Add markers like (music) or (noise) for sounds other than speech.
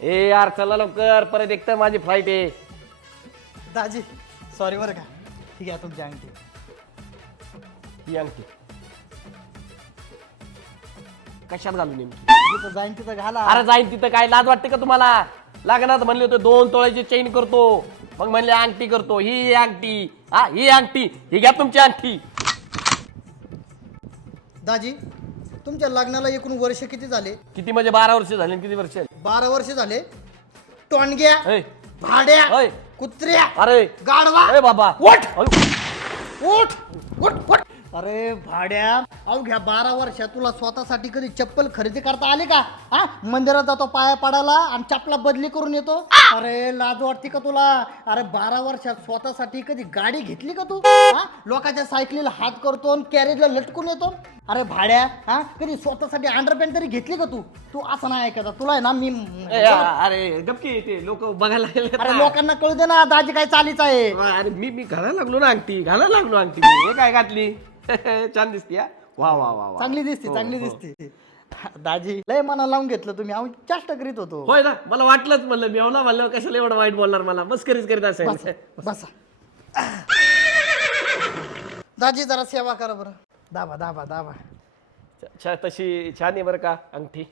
ए यार चला लवकर. परत एक तर माझी फ्लाईट आहे. दाजी सॉरी बरं का. ठीक आहे तुमची अंगठी. ही अंगठी. कशात घालू नेमकी? जाईन तिथं घाला. अरे जाईन तिथं काय? लाज वाटते का तुम्हाला? लग्नात म्हणले होते दोन तोळ्याची चेन करतो. मग म्हणले अंगठी करतो. ही अंगठी. हा ही अंगठी. ही घ्या तुमची अंगठी. दाजी तुमच्या लग्नाला एकूण वर्ष किती झाले? किती म्हणजे बारा वर्ष झाले आणि किती वर्ष? बारा वर्ष झाले. टोणग्या भाड्या ओय. कुत्र्या अरे. गाढवा. ए बाबा. उठ! उठ! उठ उठ! अरे भाड्या. अवघ्या बारा वर्षात तुला स्वतःसाठी कधी चप्पल खरेदी करता आली का? हा? मंदिरात जातो पाया पडायला आणि चपला बदली करून येतो. अरे लाज वाटते का तुला? अरे बारा वर्षात स्वतःसाठी कधी गाडी घेतली का तू? हा? लोकांच्या सायकलीला हात करतो आणि कॅरेजला लटकून येतो. अरे भाड्या हा? कधी स्वतःसाठी अंडरपॅन्ट तरी घेतली का तू? तू असं नाही ऐकायचा तुला आहे ना मी ए, अरे गपकी ते लोक बघायला गेले अरे लोकांना कळू दे ना दाजी काय चालीच आहे. अरे मी मी घालायला लागलो ना अंगठी घालायला लागलो अंगठी. मी. हे काय घातली? (laughs) छान दिसती हा? वा वा वा वा. चांगली दिसते हो, चांगली हो. दिसते. दाजी लय मना लावून घेतलं तुम्ही. आम्ही चेष्टा करीत होतो. होय ना मला वाटलंच म्हणलं मी अवला म्हणलं कशाला एवढं वाईट बोलणार मला? बस करीत करीत असेल बसा बसा. दाजी जरा सेवा करा बरं. दाबा दाबा दाबा. छ- छ- तशी छान आहे बरं का अंगठी.